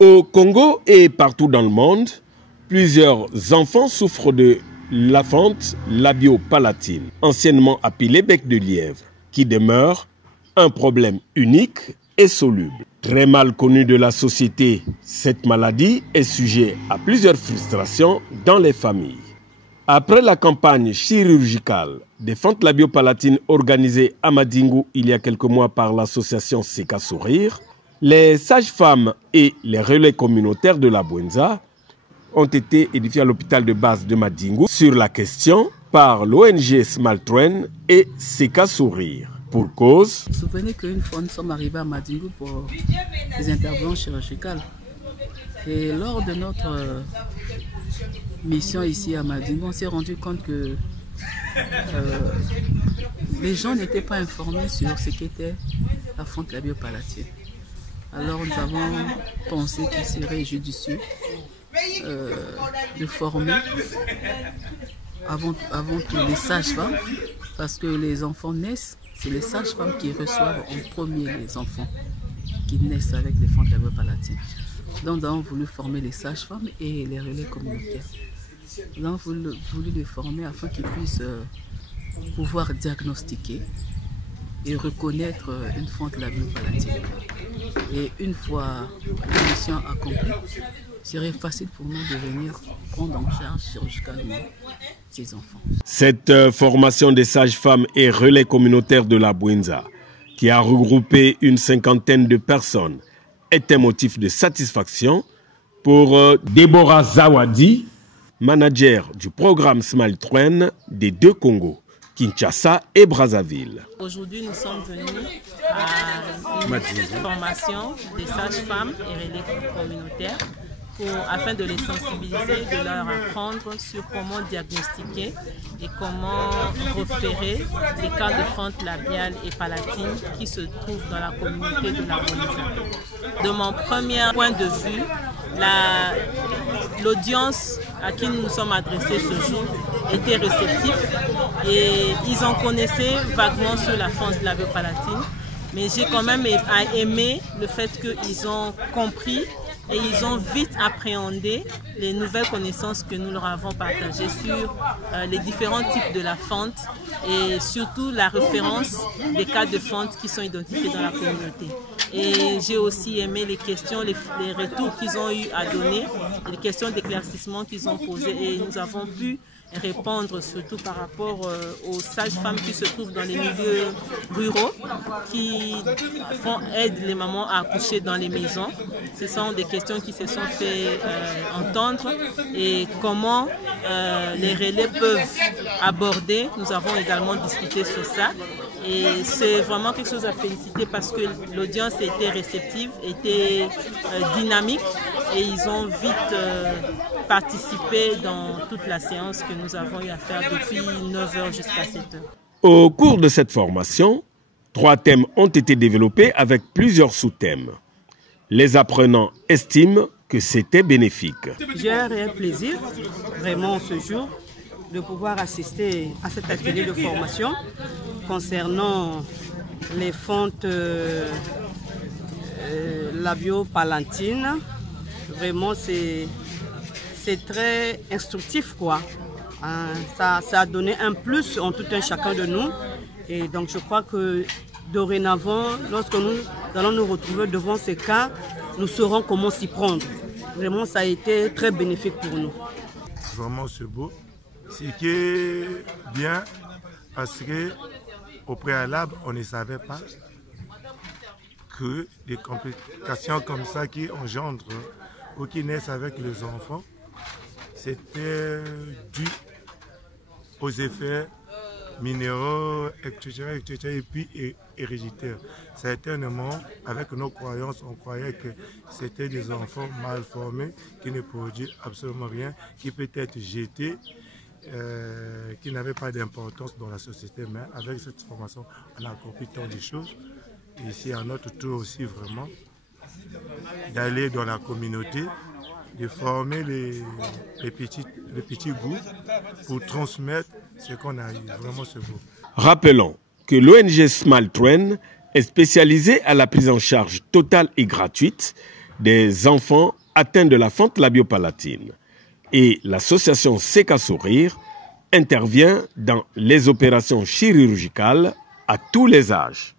Au Congo et partout dans le monde, plusieurs enfants souffrent de la fente labio-palatine, anciennement appelée bec de lièvre, qui demeure un problème unique et soluble. Très mal connue de la société, cette maladie est sujet à plusieurs frustrations dans les familles. Après la campagne chirurgicale des fentes labio-palatines organisée à Madingu il y a quelques mois par l'association Seka Sourire, les sages-femmes et les relais communautaires de la Bwenza ont été édifiés à l'hôpital de base de Madingu sur la question par l'ONG Small Train et Seka Sourire. Pour cause, vous vous souvenez qu'une fois nous sommes arrivés à Madingu pour des interventions chirurgicales. Et lors de notre mission ici à Madingu, on s'est rendu compte que les gens n'étaient pas informés sur ce qu'était la fente labio-palatine. Alors nous avons pensé qu'il serait judicieux de former avant tout les sages-femmes, parce que les enfants naissent, c'est les sages-femmes qui reçoivent en premier les enfants qui naissent avec les fentes labio-palatines. Donc nous avons voulu former les sages-femmes et les relais communautaires. Nous avons voulu les former afin qu'ils puissent pouvoir diagnostiquer et reconnaître une fente labio-palatine. Et une fois la mission accomplie, il serait facile pour nous de venir prendre en charge chirurgicalement ces enfants. Cette formation des sages-femmes et relais communautaires de la Bwenza, qui a regroupé une cinquantaine de personnes, est un motif de satisfaction pour Deborah Zawadi, manager du programme Small Train des deux Congos, Kinshasa et Brazzaville. Aujourd'hui, nous sommes venus à une formation des sages-femmes et relais communautaires afin de les sensibiliser, de leur apprendre sur comment diagnostiquer et comment repérer les cas de fente labiale et palatine qui se trouvent dans la communauté de la Bwenza. De mon premier point de vue, l'audience à qui nous nous sommes adressés ce jour était réceptive et ils en connaissaient vaguement sur la fente labio-palatine, mais j'ai quand même aimé le fait qu'ils ont compris et ils ont vite appréhendé les nouvelles connaissances que nous leur avons partagées sur les différents types de la fente et surtout la référence des cas de fente qui sont identifiés dans la communauté. Et j'ai aussi aimé les questions, les retours qu'ils ont eu à donner, les questions d'éclaircissement qu'ils ont posées et nous avons pu répondre surtout par rapport aux sages-femmes qui se trouvent dans les milieux ruraux, qui aident les mamans à accoucher dans les maisons. Ce sont des questions qui se sont fait entendre et comment les relais peuvent aborder. Nous avons également discuté sur ça. Et c'est vraiment quelque chose à féliciter parce que l'audience était réceptive, était dynamique et ils ont vite participé dans toute la séance que nous avons eu à faire depuis 9h jusqu'à 7h. Au cours de cette formation, 3 thèmes ont été développés avec plusieurs sous-thèmes. Les apprenants estiment que c'était bénéfique. J'ai un réel plaisir, vraiment ce jour, de pouvoir assister à cet atelier de formation concernant les fentes labio-palatines. Vraiment, c'est très instructif, quoi. Ça a donné un plus en tout un chacun de nous. Et donc, je crois que dorénavant, lorsque nous allons nous retrouver devant ces cas, nous saurons comment s'y prendre. Vraiment, ça a été très bénéfique pour nous. Vraiment, c'est beau. Ce qui est bien, parce qu'au préalable, on ne savait pas que des complications comme ça qui engendrent ou qui naissent avec les enfants, c'était dû aux effets minéraux, etc., et puis héréditaires. Certainement, avec nos croyances, on croyait que c'était des enfants mal formés, qui ne produisent absolument rien, qui peut être jetés, qui n'avaient pas d'importance dans la société. Mais avec cette formation, on a compris tant de choses. Et c'est à notre tour aussi vraiment d'aller dans la communauté, de former les petits groupes pour transmettre ce qu'on a eu. Vraiment, c'est beau. Rappelons que l'ONG Small Train est spécialisée à la prise en charge totale et gratuite des enfants atteints de la fente labiopalatine. Et l'association Seka Sourire intervient dans les opérations chirurgicales à tous les âges.